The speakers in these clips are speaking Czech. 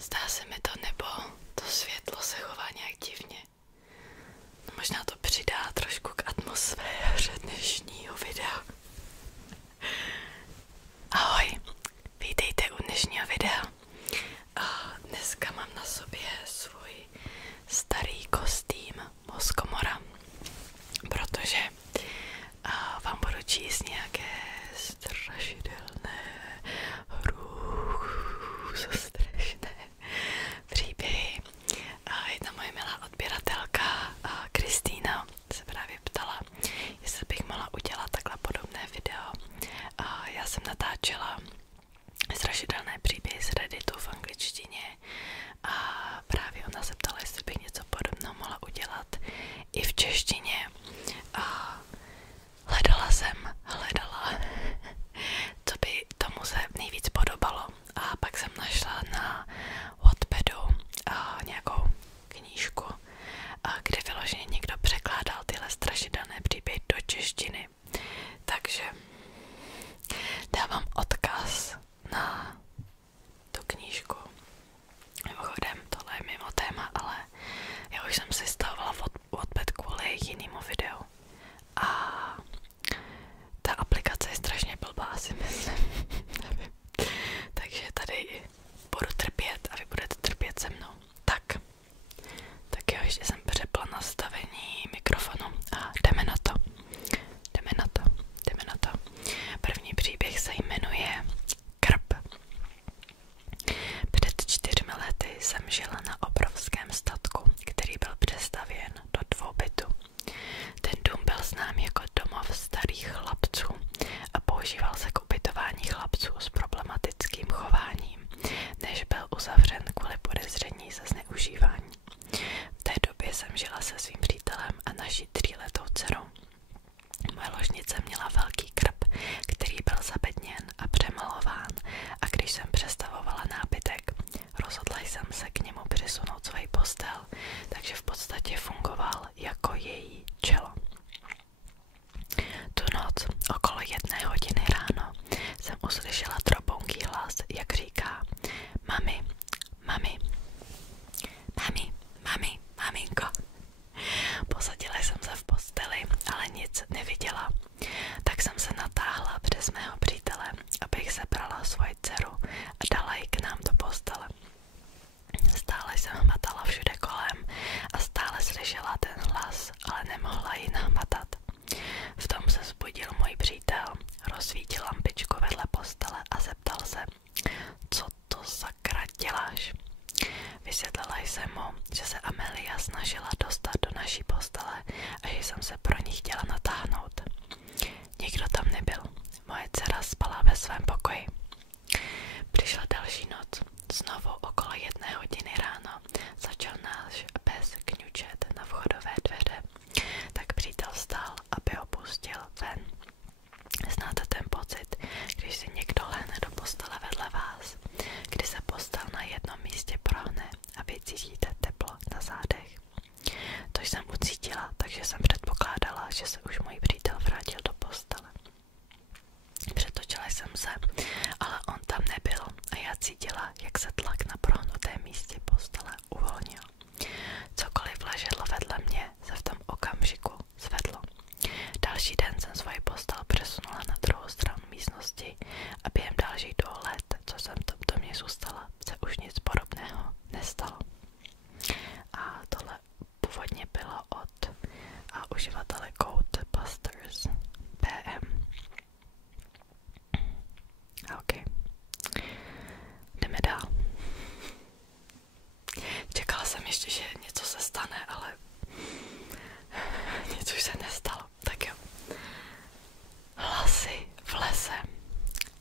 Zdá se mi to, nebo to světlo se chová nějak divně. No, možná to přidá trošku k atmosféře dnešního videa. Ahoj, vítejte u dnešního videa. A dneska mám na sobě svůj starý kostým mozkomora, protože vám budu číst nějaké strašidelné, hrůzostrašné příběhy. Jedna moje milá odběratelka, Kristýna, se právě ptala, jestli bych mohla udělat takhle podobné video. Já jsem natáčela strašidelné příběhy z Redditu v angličtině a právě ona se ptala, jestli bych něco podobného mohla udělat i v češtině. A hledala, co by tomu se nejvíc podobalo, a pak jsem našla na Wattpadu nějakou knížku, kde vyloženě někdo překládal tyhle strašidelné příběhy do češtiny. Takže dávám odkaz na tu knížku. Mimochodem, tohle je mimo téma, ale já už jsem si stavovala Wattpad kvůli jinému videu. A ta aplikace je strašně blbá, si myslím. Nevím. Takže tady budu trpět a vy budete trpět se mnou. Tak jo, ještě jsem přepla nastavení mikrofonu a jdeme na to. První příběh se jmenuje Krb. Před 4 lety jsem žila na obrovském statku, který byl přestavěn do 2 bytů. Ten dům byl znám jako domov starých chlapců a používal se k ubytování chlapců s problematickým chováním, než byl uzavřen kvůli podezření ze zneužívání. V té době jsem žila se svým přítelem a naší 3letou dcerou. Moje ložnice měla velký krb, který byl zabedněn a přemalován, a když jsem přestavovala nábytek, rozhodla jsem se k němu přisunout svoji postel, takže v podstatě fungoval jako její čelo. Tu noc okolo 1 hodiny ráno jsem uslyšela drobounký hlas, jak říká: Mami, mami, mami, mami, maminko. Posadila jsem se v posteli, ale nic neviděla. Tak jsem se natáhla přes mého přítele, abych sebrala svoji dceru a dala ji k nám do postele. Stále jsem hmatala všude kolem a stále slyšela ten hlas, ale nemohla ji nahmatat. V tom se vzbudil můj přítel, rozsvítil lampičku vedle postele a zeptal se: Co to sakra děláš? Vysvětlila jsem mu, že se Amelia snažila dostat do naší postele a že jsem se pro ní chtěla natáhnout. Nikdo tam nebyl, moje dcera spala ve svém pokoji. Přišla další noc, znovu okolo 1 hodiny ráno začal náš pes kňučet na vchodové dveře. Tak přítel vstal, aby ho pustil ven. Znáte ten pocit, když si někdo lehne do postele vedle vás, kdy se postel na jednom místě prohne a vy cítíte teplo na zádech? To jsem ucítila, takže jsem předpokládala, že se už můj přítel vrátil do postele. Přetočila jsem se, ale on tam nebyl a já cítila, jak se tlak na prohnutém místě postele uvolnil. Cokoliv leželo vedle mě, se v tom okamžiku zvedlo. Další den jsem svoji postel přesunula na druhou stranu místnosti a během dalších 2 let, co jsem v tom domě zůstala, se už nic podobného nestalo. A tohle původně bylo od uživatele Codebusters PM. OK. Jdeme dál. Čekala jsem ještě, že něco se stane, ale nic už se nestalo. Tak jo. Hlasy v lese.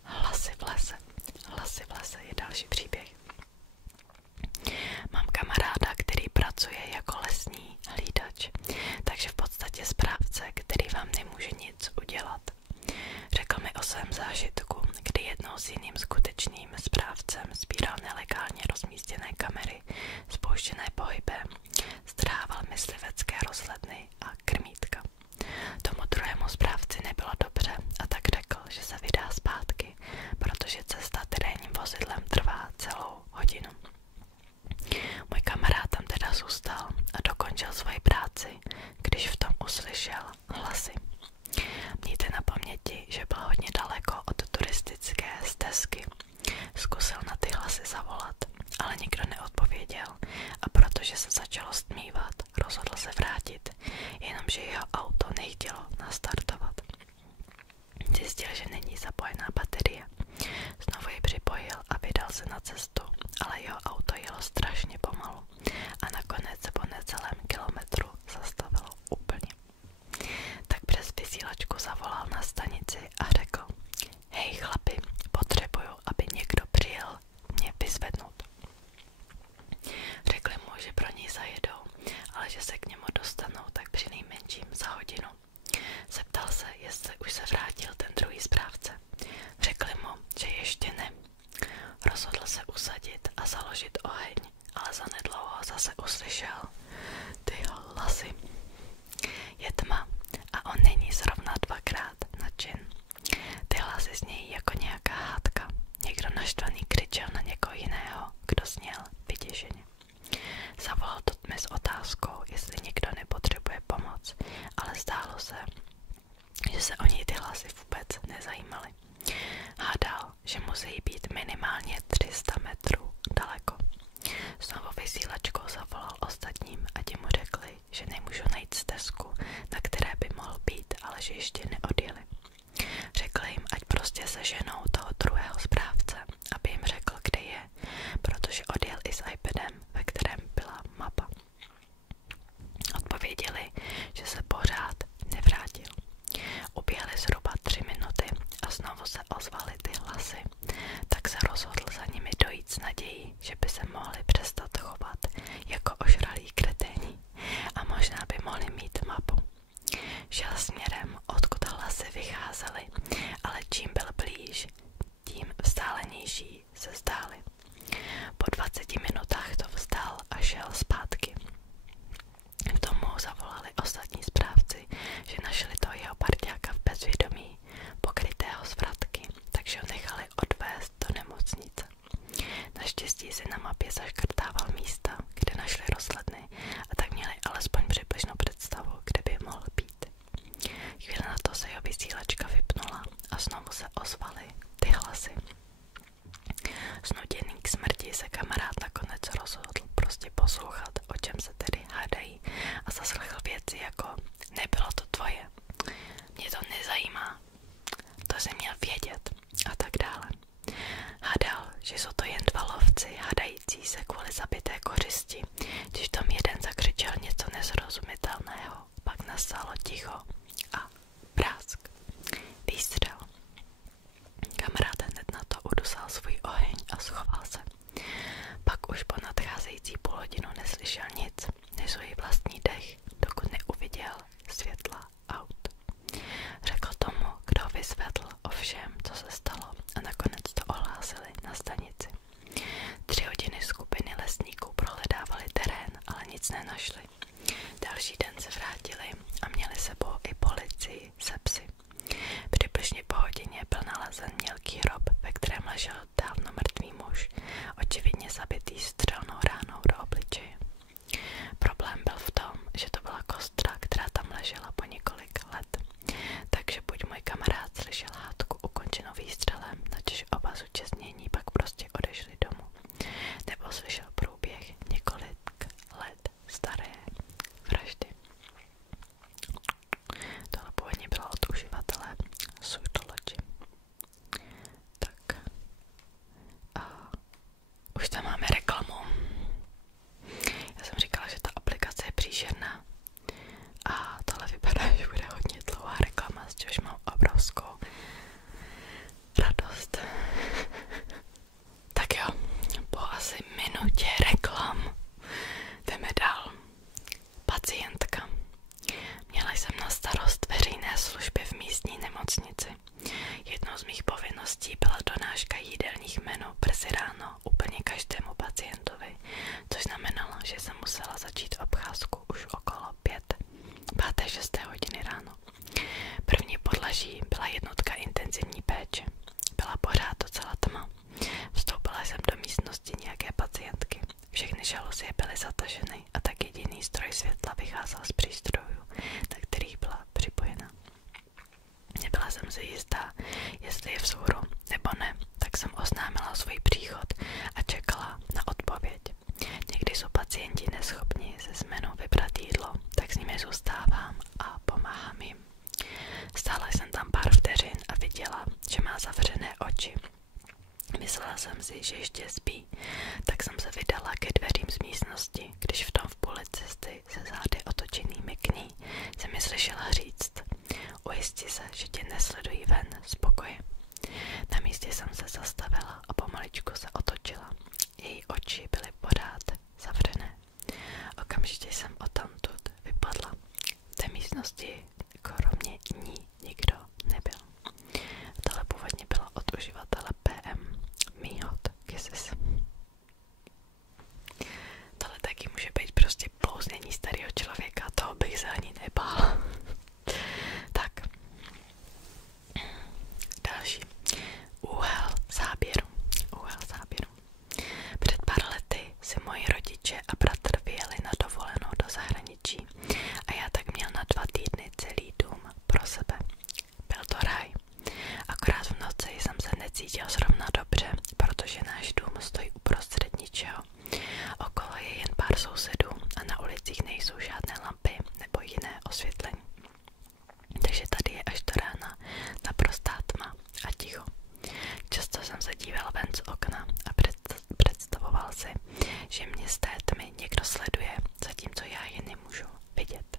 Hlasy v lese. Hlasy v lese je další příběh. Mám kamaráda, který pracuje jako lesní hlídač, takže v podstatě správce, který vám nemůže nic udělat. Řekl mi o svém zážitku, kdy jednou s jiným skutečným správcem sbíral nelegálně rozmístěné kamery spouštěné pohybem ale jeho auto jelo strašně pomalu a nakonec se po necelém kilometru zastavilo úplně. Tak přes vysílačku zavolal na stanici a řekl: hej chlapi, potřebuju, aby někdo přijel mě vyzvednout. Řekli mu, že pro něj zajedou, ale že se k němu dostanou tak při nejmenším za hodinu. Zeptal se, jestli už se vrátil ten druhý správce. Řekli mu, že ještě ne. Rozhodl se usadit a založit oheň, ale zanedlouho zase uslyšel ty hlasy. Je tma a on není zrovna dvakrát nadšen. Ty hlasy znějí jako nějaká hádka. Někdo naštvaný křičel na někoho jiného, kdo zněl vyděšeně. Zavolal do tmy s otázkou, jestli někdo nepotřebuje pomoc, ale zdálo se, že se o něj ty hlasy vůbec nezajímaly. Hádal, že musí být minimálně 300 metrů daleko. Znovu vysílačkou zavolal ostatním a ti mu řekli, že nemůžu najít stezku, na které by mohl být, ale že ještě neodjeli. Řekli jim, ať prostě seženou toho druhého správce, aby jim řekl, kde je, protože odjel i s iPadem, ve kterém byla mapa. Odpověděli, že se pořád nevrátil. Uběhly zhruba 3 minuty a znovu se ozvaly ty hlasy, tak se rozhodl za nimi dojít s nadějí, že by se mohli přestat chovat jako ožralí kreténi a možná by mohli mít mapu. Šel směrem, odkud hlasy vycházely, ale čím byl blíž, tím vzdálenější se zdály. Po 20 minutách to vzdal a šel zpátky. K tomu zavolali ostatní správci, že našli toho jeho parťáka v bezvědomí, pokrytého z vratky, takže ho nechali odvést do nemocnice. Naštěstí si na mapě zaškrtával místa, kde našli rozhledny a tak měli alespoň přibližnou představu, kde by mohl být. Chvíli na to se jeho vysílačka vypnula a znovu se ozvaly ty hlasy. Znuděný k smrti se kamarád nakonec rozhodl prostě poslouchat, o čem se tedy hádají, a zaslechl věci jako nebylo to tvoje, mě to nezajímá, to jsi měl vědět a tak dále. Hádal, že jsou to jen dva lovci hádající se kvůli zabité kořisti, když tam jeden zakřičel něco nezrozumitelného, pak nastalo ticho a prásk. Výstřel. Kamarád hned na to udusal svůj oheň a schoval se. Pak už po nadcházející půlhodinu neslyšel nic, než svůj vlastní dech, dokud neuviděl světla aut. Řekl tomu, kdo ho vyzvedl, o všem, co se stalo, a nakonec to ohlásili na stanici. 3 hodiny skupiny lesníků prohledávali terén, ale nic nenašli. Další den se vrátili a měli sebou i policii se psy. Přibližně po hodině byl nalezen mělký hrob, ve kterém ležel dávno mrtvý muž, očividně zabitý střelnou ránou do obličeje. Problém byl v tom, že to byla kostra, která tam ležela po několik let. Takže buď můj kamarád slyšel hádku ukončenou výstřelem, načež oba zúčastnění pak prostě odešli domů, nebo slyšel průběh několik let staré vraždy. Tohle původně bylo od uživatele Suitology. Tak. A už tam máme reklamu. Já jsem říkala, že ta aplikace je příšerná. A tohle vypadá, že bude hodně dlouhá reklama, z čehož mám obrovskou radost. Tak jo, po asi minutě reklam jdeme dál. Pacientka. Měla jsem na starost veřejné služby v místní nemocnici. Jednou z mých povinností byla donáška jídelních menů brzy ráno úplně každému pacientovi, což znamenalo, že jsem musela začít obcházku už okolo 5. 6. hodiny ráno. První podlaží byla jednotka intenzivní péče. Byla pořád docela tma. Vstoupila jsem do místnosti nějaké pacientky. Všechny žaluzie byly zataženy a tak jediný stroj světla vycházel z přístrojů, na kterých byla připojena. Nebyla jsem si jistá, jestli je vzhůru nebo ne, tak jsem oznámila svůj příchod a čekala na odpověď. Někdy jsou pacienti neschopni se z menu vybrat jídlo, tak s nimi zůstávám a pomáhám jim. Stála jsem tam pár vteřin a viděla, že má zavřené oči. Myslela jsem si, že ještě spí, tak rodiče a bratr vyjeli na dovolenou do zahraničí a já tak měl na 2 týdny celý dům pro sebe. Byl to ráj. Akorát v noci jsem se necítil zrovna dobře, protože náš dům stojí uprostřed ničeho. Okolo je jen pár sousedů a na ulicích nejsou žádné lampy nebo jiné osvětlení. Takže tady je až do rána naprostá tma a ticho. Často jsem se díval ven z okna a představoval si, že mě z té tmy někdo sleduje, zatímco já je nemůžu vidět.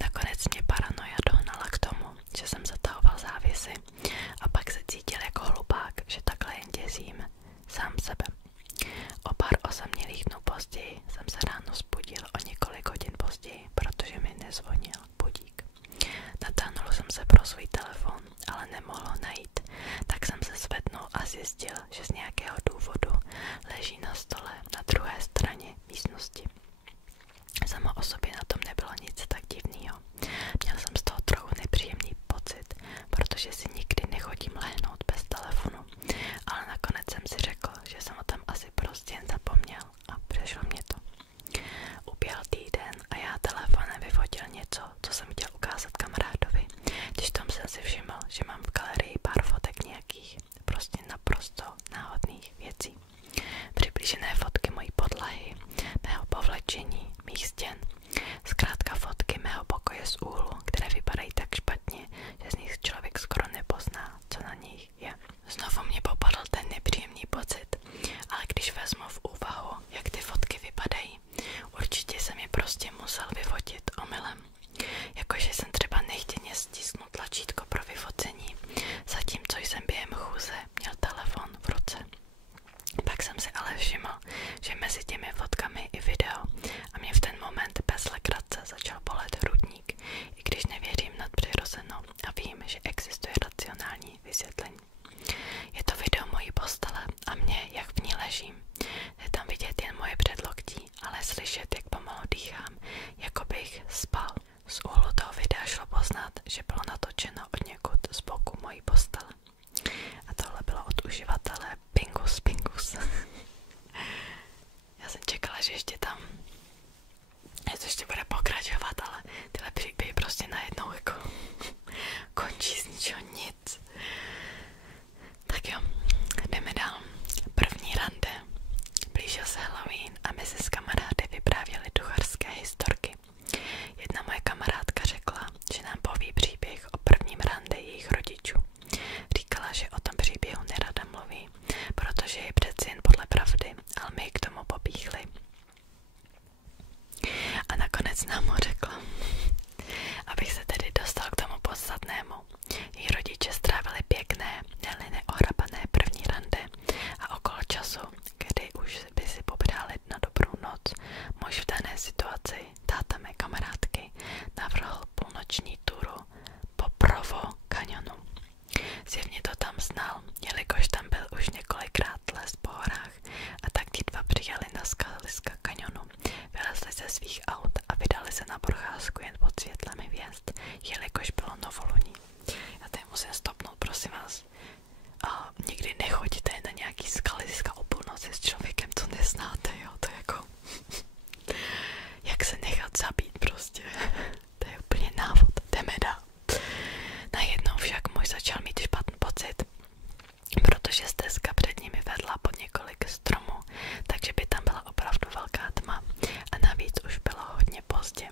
Nakonec mě paranoja dohnala k tomu, že jsem zatahoval závěsy a pak se cítil jako hlupák, že takhle jen děsím sám sebe. O pár osamělých dnů později jsem se ráno vzbudil o několik hodin později, protože mi nezvonil budík. Natáhnul jsem se pro svůj telefon, ale nemohl ho najít, tak jsem se zvednul a zjistil, že z nějakého důvodu leží na stole na druhé straně místnosti. Samo o sobě na tom nebylo nic tak divného. Měl jsem z toho trochu nepříjemný pocit, protože si nikdy nechodím lehnout bez telefonu, ale nakonec jsem si řekl, že jsem ho tam asi prostě jen zapomněl a přešlo mě to. Uběhl týden a já telefonem vyfotil něco, co jsem chtěl ukázat kamarádovi, když tam jsem si všiml, že mám v galerii pár fotek nějakých prostě naprosto náhodných věcí. Přiblížené fotky mojí podlahy, mého povlečení, mých stěn, zkrátka fotky mého pokoje z úhlu, které vypadají tak špatně, že z nich člověk skoro nepozná, co na nich je. Znovu mě popadl ten nepříjemný pocit, ale když vezmu v úvahu, jak ty fotky vypadají, určitě jsem je prostě musel vyfotit omylem. Jakože jsem třeba nechtěně stisknul tlačítko pro vyfocení, zatímco jsem během chůze měl telefon v ruce. Pak jsem si ale všiml, že mezi těmi fotkami i video a mě v ten moment bez legrace začal bolet hrudník, i když nevěřím nadpřirozeno a vím, že existuje racionální vysvětlení. Je to video mojí postele a mě, jak v ní ležím. Je tam vidět jen moje předloktí, ale slyšet, jak pomalu dýchám, jako bych spal. Z úhlu toho videa šlo poznat, že bylo natočeno od někud z boku mojí postele. A tohle bylo od uživatele Pingus. Já jsem čekala, že ještě tam to ještě bude pokračovat, ale tyhle příběhy prostě najednou jako končí z ničeho nic. Tak jo, jdeme dál. První rande. Blížil se Halloween a my se s kamarády vyprávěli ducharské historky. Jedna moje kamarádka řekla, že nám poví příběh o prvním rande jejich rodičů. Říkala, že o tom příběhu nerada mluví, protože je přeci jen podle pravdy, ale my k tomu pobíchli. A nakonec nám ho řekla. Abych se tedy dostal k tomu podstatnému. Její rodiče strávili pěkné, ne-li neohrabané první rande a okolo času, kdy už by si pobřáli na dobrou noc, muž v dané situaci, táta mé kamarádky, navrhl půlnoční turu po Provo kanionu. Zjevně to tam znal, jelikož tam byl už několikrát les po horách a tak ti dva přijeli na skaliska kanionu, vylezli ze svých aut a vydali se na procházku jen pod světlem hvězd, jelikož bylo novoluní. Já tady musím stopnout, prosím vás. A nikdy nechoďte na nějaký skaliska o půlnoci s člověkem, co neznáte, jo, to je jako jak se nechat zabít prostě. To je úplně návod, jdeme dál. Najednou však muž začal mít špatný pocit, protože stezka před nimi vedla pod několik stromů, takže by tam byla opravdu velká tma a navíc už bylo hodně pozdě.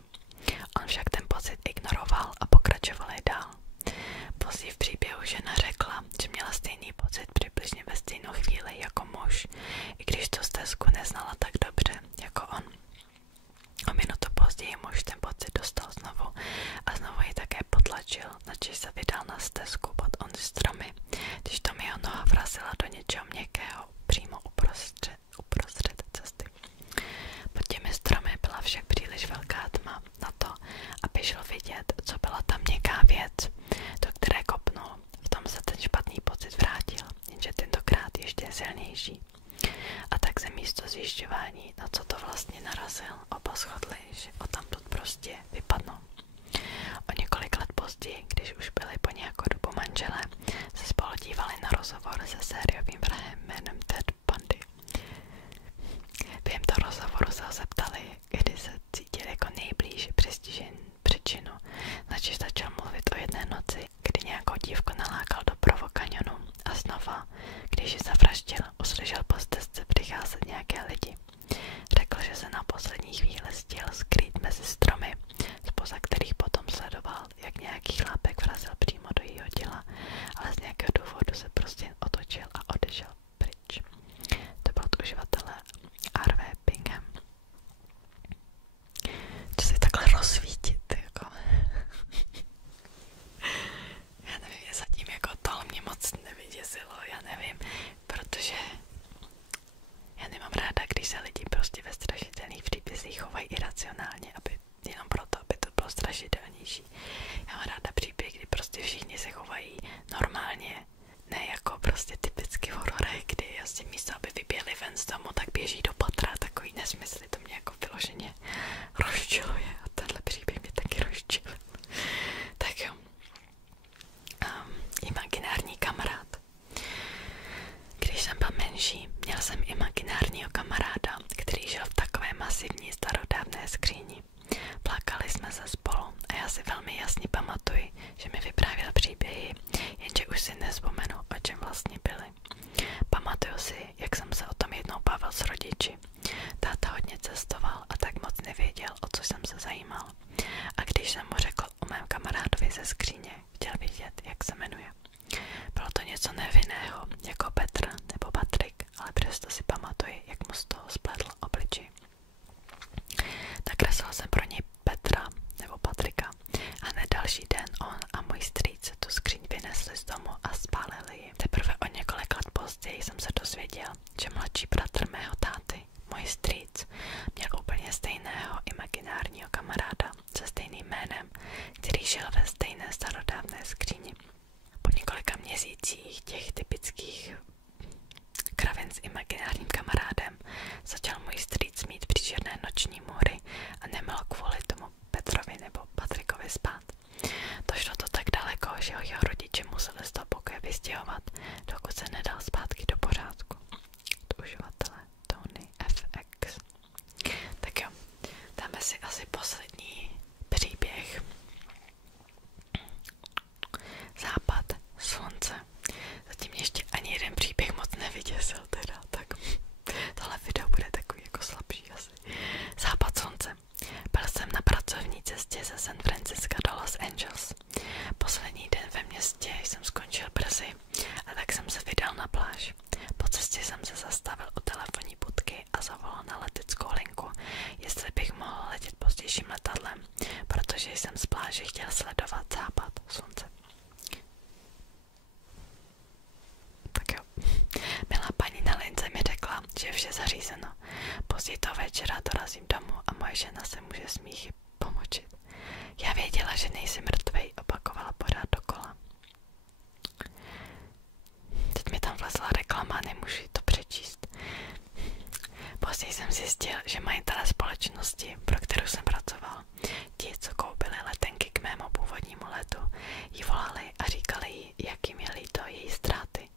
On však ten pocit ignoroval a pokračovali dál. Později v příběhu žena řekla, že měla stejný pocit přibližně ve stejnou chvíli jako muž, i když tu stezku neznala tak dobře jako on. O minutu později muž ten pocit dostal znovu a znovu ji také potlačil, načež se vydal na stezku pod ony stromy, když tam jeho noha vrazila do něčeho měkkého přímo uprostřed cesty. Pod těmi stromy byla však příliš velká tma na to, aby šel vidět, co byla ta měkká věc, do které kopnul. V tom se ten špatný pocit vrátil, jenže tentokrát ještě silnější. A tak se místo zjišťování, na co to vlastně narazil, oba shodli, že odtamtud prostě vypadnou. O několik let později, když už byli po nějakou dobu manželé, se spolu dívali na rozhovor se sériovým vrahem jménem Ted Bundy. Během toho rozhovoru se se na poslední chvíli stihl skrýt mezi stromy, spoza kterých potom sledoval, jak nějaký chlápek vrazil přímo do jejího těla, ale z nějakého důvodu se prostě otočil a odešel pryč. To byl od uživatele R.V. Bingham. Co si takhle rozsvítit, jako. Já nevím, zatím jako tohle mě moc nevyděsilo, já nevím, protože já nemám ráda, když se lidi prostě ve strašidelných příbězích chovají iracionálně, jenom proto, aby to bylo strašidelnější. Já mám ráda příběh, kdy prostě všichni se chovají normálně, ne jako prostě typicky v hororech, kdy vlastně místo, aby vyběhli ven z domu, tak běží do patra, takový nesmysly, to mě jako vyloženě rozčiluje a tenhle příběh mě taky rozčiluje. Tak jo. Imaginární kamarád. Když jsem byl menší, měl jsem imaginárního kamaráda, který žil v takové masivní starodávné skříni. Plakali jsme se spolu a já si velmi jasně pamatuji, že mi vyprávěl příběhy, jenže už si nevzpomenu, o čem vlastně byly. Pamatuju si, jak jsem se o tom jednou bavil s rodiči. Táta hodně cestoval a tak moc nevěděl, o co jsem se zajímal. A když jsem mu řekl o mém kamarádovi ze skříně, chtěl vědět, jak se jmenuje. Bylo to něco nevinného, jako Petr nebo Patrik, ale přesto si pamatuji, jak mu z toho spletl obličej. Nakreslil jsem pro něj Petra nebo Patrika a hned další den on a můj strýc tu skříň vynesli z domu a spálili ji. Teprve o několik let později jsem se dozvěděl, že mladší bratr mého táty, můj strýc, měl úplně stejného imaginárního kamaráda se stejným jménem, který žil ve stejné starodávné skříni. Po několika měsících těch typických kravin s imaginárním kamarádem začal můj strýc mít příšerné noční můry a nemohl kvůli tomu Petrovi nebo Patrikovi spát. Došlo to tak daleko, že ho jeho rodiče museli z toho pokoje vystěhovat, dokud se nedal zpátky do pořádku. Od uživatele Tony FX. Tak jo, dáme si asi poslední příběh. Západ slunce. Zatím ještě ani jeden příběh moc nevyděsil teda, tak tohle video bude takový jako slabší asi. Západ slunce. Byl jsem na pracovní cestě ze San Francisca do Los Angeles. Poslední den ve městě jsem skončil brzy a tak jsem se vydal na pláž. Po cestě jsem se zastavil u telefonní budky a zavolal na leteckou linku, jestli bych mohl letět pozdějším letadlem, protože jsem z pláže chtěl sledovat západ slunce. Tak jo. Milá paní na lince mi řekla, že je vše zařízeno. Později toho večera dorazím domů a moje žena se může smíchy pomočit. Já věděla, že nejsi mrtvej, opakovala pořád dokola. Teď mi tam vlezla reklama, nemůžu to přečíst. Později jsem zjistil, že majitelé společnosti, pro kterou jsem pracoval, ti, co koupili letenky k mému původnímu letu, jí volali a říkali jí, jak jim je líto její ztráty.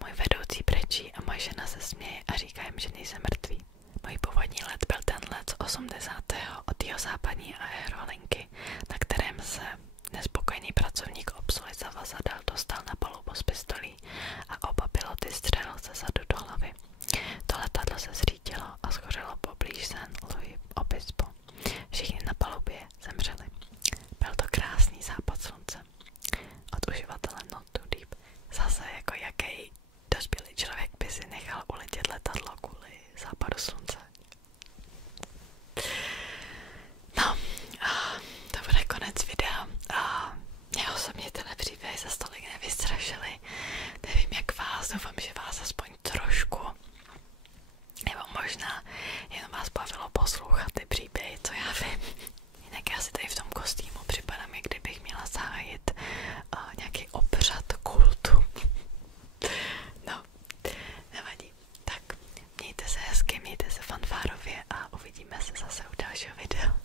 Můj vedoucí brečí a moje žena se směje a říká jim, že nejsem mrtvý. Můj původní let byl ten let z 80. od jihozápadní aerolinky, na kterém se nespokojený pracovník obsluhy zavazadel dostal na palubu s pistolí a oba piloty střelil ze zadu do hlavy. To letadlo se zřítilo a schořelo poblíž San Luis Obispo. Všichni na palubě zemřeli. Byl to krásný západ slunce. Od uživatele Not Too Deep. Zase jako jaký dospělý člověk by si nechal uletět letadlo kvůli západu slunce. No, to bude konec videa. Mě osobně tyhle příběhy za stolik nevystrašily. Nevím jak vás, doufám, že vás aspoň trošku. Nebo možná jenom vás bavilo poslouchat ty příběhy, co já vím. Jinak já si tady v tom kostýmu připadám, jak kdybych měla zahájit nějaký obřad kultu. No, nevadí. Tak, mějte se hezky, mějte se fanfárově a uvidíme se zase u dalšího videa.